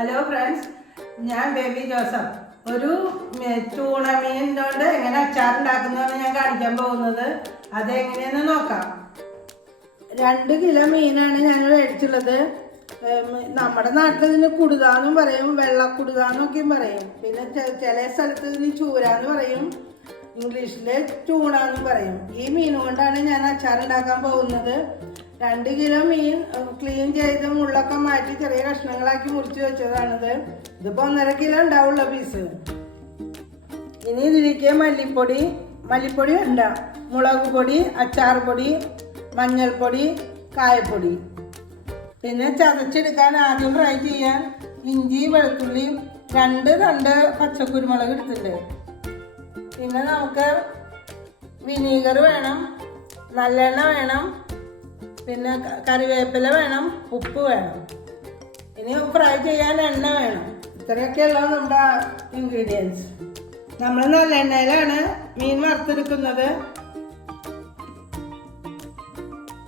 Hello friends, ഞാൻ baby Joseph. ഒരു ചൂണ മീനിനോട് എങ്ങനെ അച്ചാറുണ്ടാക്കുന്നതാണ് ഞാൻ കാണിക്കാൻ പോകുന്നത്. അതെങ്ങനെയെന്ന് നോക്കാം. 2 കിലോ മീനാണ് ഞാൻ മേടിച്ചുള്ളത്. നമ്മുടെ നാട്ടിൽ ഇതിന് കുടുതാന്നും പറയും, വെള്ളക്കുടുതാന്നൊക്കെയും പറയും. പിന്നെ ചില സ്ഥലത്ത് ഇതിന് ചൂരാന്ന് പറയും, ഇംഗ്ലീഷിൽ ചൂണാന്നും പറയും. ഈ മീൻ കൊണ്ടാണ് ഞാൻ അച്ചാറുണ്ടാക്കാൻ പോകുന്നത്. 2 കിലോ മീൻ ക്ലീൻ ചെയ്ത് മുള്ളൊക്കെ മാറ്റി ചെറിയ കഷ്ണങ്ങളാക്കി മുറിച്ച് വെച്ചതാണിത്. ഇതിപ്പോൾ 1.5 കിലോ ഉണ്ടാവുള്ള പീസ്. ഇനി ഇതിലേക്ക് മല്ലിപ്പൊടി വേണ്ട, മുളക് പൊടി, അച്ചാർ പൊടി, മഞ്ഞൾപ്പൊടി, കായപ്പൊടി. പിന്നെ ചതച്ചെടുക്കാൻ ആദ്യം ഫ്രൈ ചെയ്യാൻ ഇഞ്ചി, വെളുത്തുള്ളി, 2 പച്ചക്കുരുമുളക് എടുത്തിട്ടുണ്ട്. പിന്നെ നമുക്ക് വിനീഗർ വേണം, നല്ലെണ്ണ വേണം, പിന്നെ കറിവേപ്പില വേണം, ഉപ്പ് വേണം. ഇനി ഫ്രൈ ചെയ്യാൻ എണ്ണ വേണം. ഇത്രയൊക്കെയുള്ള നമ്മുടെ ഇൻഗ്രീഡിയൻസ്. നമ്മൾ നല്ലെണ്ണയിലാണ് മീൻ വറുത്തെടുക്കുന്നത്.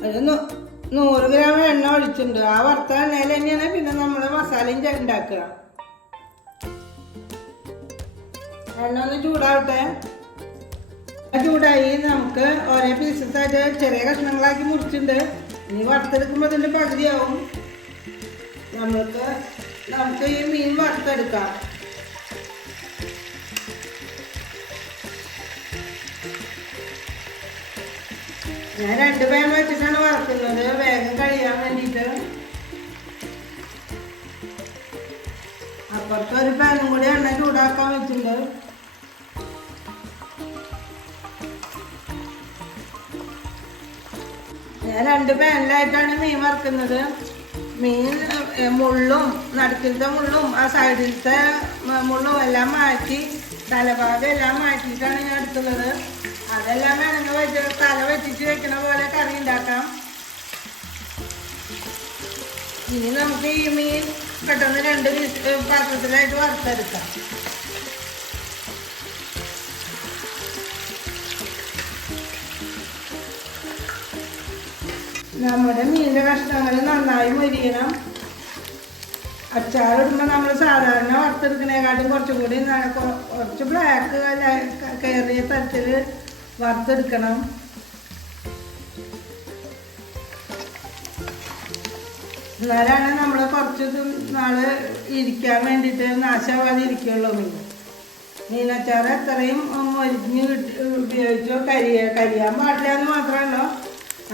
ഒരു 100 ഗ്രാം എണ്ണ ഒഴിച്ചിട്ടുണ്ട്. ആ വറുത്ത എണ്ണയിൽ തന്നെയാണ് പിന്നെ നമ്മൾ മസാലയും ഉണ്ടാക്കുക. എണ്ണ ഒന്ന് ചൂടാവട്ടെ. ചൂടായി നമുക്ക് ഓരോ പീസസായിട്ട് ചെറിയ കഷ്ണങ്ങളാക്കി മുറിച്ചിട്ടുണ്ട്. ഇനി വറുത്തെടുക്കുമ്പോൾ അതിൻ്റെ പകുതിയാവും. നമുക്ക് ഈ മീൻ വറുത്തെടുക്കാം. ഞാൻ 2 പാൻ വെച്ചിട്ടാണ് വറുക്കുന്നത്, വേഗം കഴിയാൻ വേണ്ടിയിട്ട്. അപ്പുറത്ത് ഒരു പാനും കൂടി എണ്ണ ചൂടാക്കാൻ വെച്ചിട്ടുണ്ട്. ഞാൻ 2 പാനിലായിട്ടാണ് മീൻ വറുക്കുന്നത്. മീൻ മുള്ളും നടുക്കിലത്തെ മുള്ളും ആ സൈഡിലത്തെ മുള്ളും എല്ലാം മാറ്റി, തലഭാഗം എല്ലാം മാറ്റിയിട്ടാണ് ഞാൻ എടുക്കുന്നത്. അതെല്ലാം വേണമെങ്കിൽ തല വെച്ചിട്ട് വെക്കണ പോലെ കറി ഉണ്ടാക്കാം. ഇനി നമുക്ക് ഈ മീൻ പെട്ടെന്ന് 2 പാത്രത്തിലായിട്ട് വറുത്തെടുക്കാം. നമ്മുടെ മീനിൻ്റെ കഷ്ണങ്ങൾ നന്നായി മൊരിയണം. അച്ചാറിടുമ്പോൾ നമ്മൾ സാധാരണ വറുത്തെടുക്കുന്നതിനെക്കാട്ടും കുറച്ചും കൂടി കുറച്ച് ബ്ലാക്ക് കയറിയ തരത്തിൽ വറുത്തെടുക്കണം. എന്നാലാണ് നമ്മൾ കുറച്ച് നാള് ഇരിക്കാൻ വേണ്ടിയിട്ട് നാശമാകാതെ ഇരിക്കുള്ളൂ. മീനച്ചാറ് എത്രയും മൊരിഞ്ഞ് ഉപയോഗിച്ചോ കരിയാൻ പാടില്ല എന്ന് മാത്രമല്ല,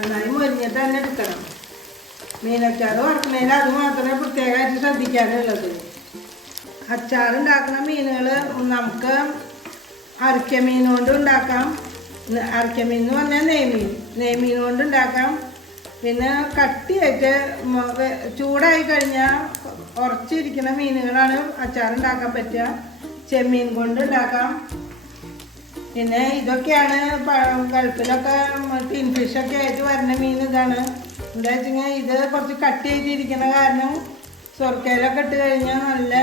നന്നായി മൊരിഞ്ഞിട്ട് തന്നെ എടുക്കണം. മീനച്ചാറ് വറുക്കുന്നതിൽ അത് മാത്രമേ പ്രത്യേകമായിട്ട് ശ്രദ്ധിക്കാനുള്ളത്. അച്ചാറുണ്ടാക്കുന്ന മീനുകൾ നമുക്ക് അരക്ക മീൻ കൊണ്ട് ഉണ്ടാക്കാം. അരക്ക മീൻ എന്ന് പറഞ്ഞാൽ നെയ്മീൻ കൊണ്ട് ഉണ്ടാക്കാം. പിന്നെ കട്ടിയായിട്ട് ചൂടായി കഴിഞ്ഞാൽ ഉറച്ചിരിക്കുന്ന മീനുകളാണ് അച്ചാറുണ്ടാക്കാൻ പറ്റുക. ചെമ്മീൻ കൊണ്ട് ഉണ്ടാക്കാം. പിന്നെ ഇതൊക്കെയാണ് ഗൾഫിലൊക്കെ ടിൻ ഫിഷൊക്കെ ആയിട്ട് വരുന്ന മീൻ. ഇതാണ് എന്താ വെച്ചാൽ ഇത് കുറച്ച് കട്ടിയായിട്ടിരിക്കുന്ന കാരണം സ്വർക്കയിലൊക്കെ ഇട്ട് കഴിഞ്ഞാൽ നല്ല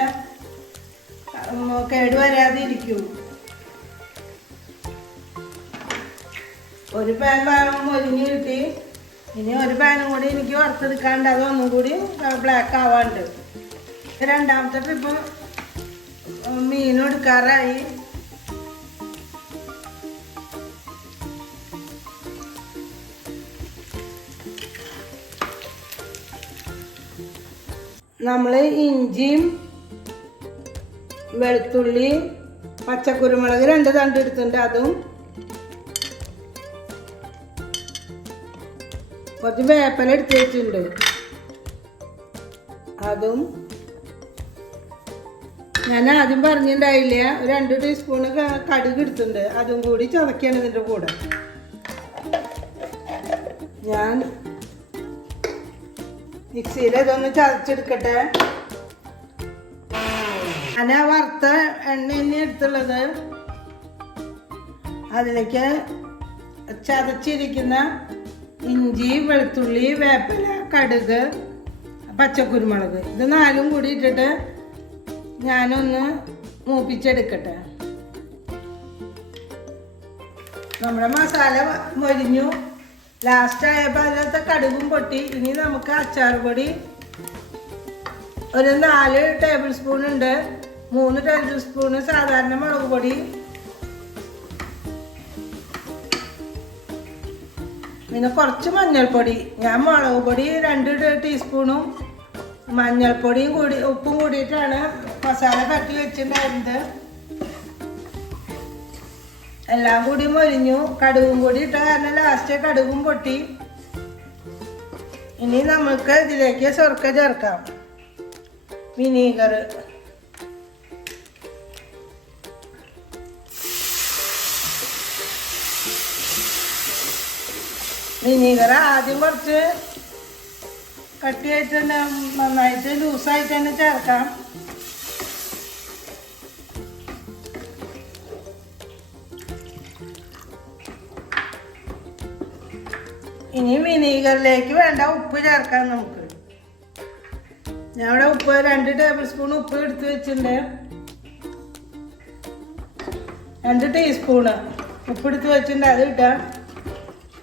കേട് വരാതെ ഇരിക്കും. ഒരു പാൻ മൊരിഞ്ഞ് കിട്ടി. ഇനി ഒരു പാനും കൂടി എനിക്ക് വറുത്തെടുക്കാണ്ട്, അതൊന്നും കൂടി ബ്ലാക്ക് ആവാണ്ട്. 2ാമത്തെ ട്രിപ്പ് മീനും എടുക്കാറായി. നമ്മൾ ഇഞ്ചിയും വെളുത്തുള്ളി, പച്ചക്കുരുമുളക് 2 തണ്ട് എടുത്തിട്ടുണ്ട്. അതും കുറച്ച് വേപ്പില എടുത്ത് വെച്ചിട്ടുണ്ട്. അതും ഞാൻ ആദ്യം പറഞ്ഞിട്ടുണ്ടായില്ല, 2 ടീസ്പൂണ് കടുക് എടുത്തിട്ടുണ്ട്. അതും കൂടി ചതയ്ക്കാണ് ഇതിൻ്റെ കൂടെ. ഞാൻ മിക്സിയിൽ ഇതൊന്ന് ചതച്ചെടുക്കട്ടെ. ഞാൻ ആ വറുത്ത എണ്ണ തന്നെ എടുത്തുള്ളത്. അതിലേക്ക് ചതച്ചിരിക്കുന്ന ഇഞ്ചി, വെളുത്തുള്ളി, വേപ്പില, കടുക്, പച്ചക്കുരുമുളക്, ഇത് 4ഉം കൂടി ഇട്ടിട്ട് ഞാനൊന്ന് മൂപ്പിച്ചെടുക്കട്ടെ. നമ്മുടെ മസാല മൊരിഞ്ഞു. ലാസ്റ്റ് ആയപ്പോൾ അതിനകത്ത് കടുകും പൊട്ടി. ഇനി നമുക്ക് അച്ചാർ പൊടി ഒരു 4 ടേബിൾ സ്പൂൺ ഉണ്ട്. 3 ടേബിൾ സ്പൂണ് സാധാരണ മുളക് പൊടി, പിന്നെ കുറച്ച് മഞ്ഞൾപ്പൊടി. ഞാൻ മുളക് പൊടി 2 ടീസ്പൂണും മഞ്ഞൾപ്പൊടിയും കൂടി ഉപ്പും കൂടിയിട്ടാണ് മസാല കട്ടി വെച്ചിട്ടുണ്ടായിരുന്നത്. എല്ലാം കൂടി മൊരിഞ്ഞു. കടുകും കൂടി ഇട്ട കാരണം ലാസ്റ്റ് കടുകും പൊട്ടി. ഇനി നമുക്ക് ഇതിലേക്ക് സ്വർക്ക ചേർക്കാം. വിനീഗർ, ആദ്യം കുറച്ച് കട്ടിയായിട്ട് തന്നെ നന്നായിട്ട് ലൂസായിട്ട് തന്നെ ചേർക്കാം. ഇനി വിനീഗറിലേക്ക് വേണ്ട ഉപ്പ് ചേർക്കാം നമുക്ക്. ഞാൻ ഇവിടെ ഉപ്പ് 2 ടേബിൾ സ്പൂൺ ഉപ്പ് എടുത്ത് വെച്ചിട്ടുണ്ട്. 2 ടീസ്പൂണ് ഉപ്പ് എടുത്ത് വെച്ചിട്ടുണ്ട്, അത് ഇടാം.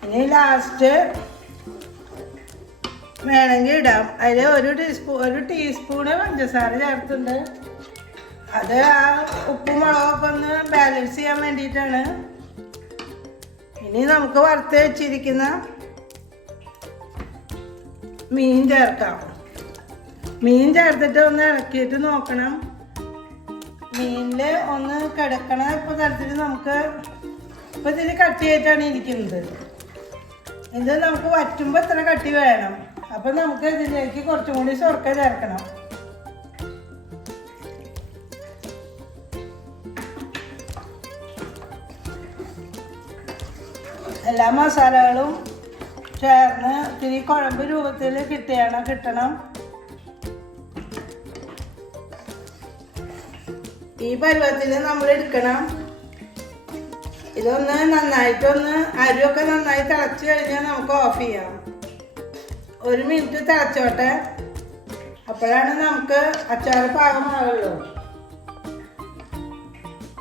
ഇനി ലാസ്റ്റ് വേണമെങ്കിൽ ഇടാം. അതിൽ 1 ടീസ്പൂണ് പഞ്ചസാര ചേർത്തുണ്ട്. അത് ആ ഉപ്പും മുളകൊക്കെ ഒന്ന് ബാലൻസ് ചെയ്യാൻ വേണ്ടിയിട്ടാണ്. ഇനി നമുക്ക് വറുത്ത് വെച്ചിരിക്കുന്ന മീൻ ചേർക്കാം. മീൻ ചേർത്തിട്ട് ഒന്ന് ഇളക്കിയിട്ട് നോക്കണം. മീനിൽ ഒന്ന് കിടക്കണ ഇപ്പോൾ തരത്തിൽ നമുക്ക് ഇപ്പോൾ ഇതിൽ കട്ടിയായിട്ടാണ് ഇരിക്കുന്നത്. ഇത് നമുക്ക് വറ്റുമ്പോൾ ഇത്ര കട്ടി വേണം. അപ്പം നമുക്ക് ഇതിലേക്ക് കുറച്ചും കൂടി സ്വർക്ക ചേർക്കണം. എല്ലാ മസാലകളും ചേർന്ന് ഇത്തിരി കുഴമ്പ് രൂപത്തിൽ കിട്ടണം. ഈ പരുവത്തിൽ നമ്മൾ എടുക്കണം. ഇതൊന്ന് നന്നായിട്ടൊന്ന് അരിയൊക്കെ നന്നായി തിളച്ച് കഴിഞ്ഞാൽ നമുക്ക് ഓഫ് ചെയ്യാം. 1 മിനിറ്റ് തിളച്ചോട്ടെ, അപ്പോഴാണ് നമുക്ക് അച്ചാർ പാകമാവുള്ളൂ.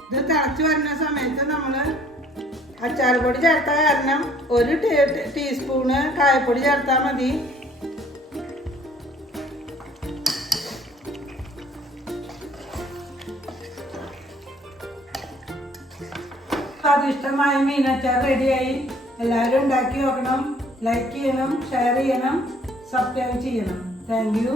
ഇത് തിളച്ച് വരുന്ന സമയത്ത് നമ്മൾ അച്ചാർ പൊടി ചേർത്ത കാരണം 1 ടീസ്പൂണ് കായപ്പൊടി ചേർത്താൽ മതി. സ്വാദിഷ്ടമായ മീനച്ചാർ റെഡിയായി. എല്ലാവരും ഉണ്ടാക്കി നോക്കണം. ലൈക്ക് ചെയ്യണം, ഷെയർ ചെയ്യണം, സബ്സ്ക്രൈബ് ചെയ്യണം. Thank you.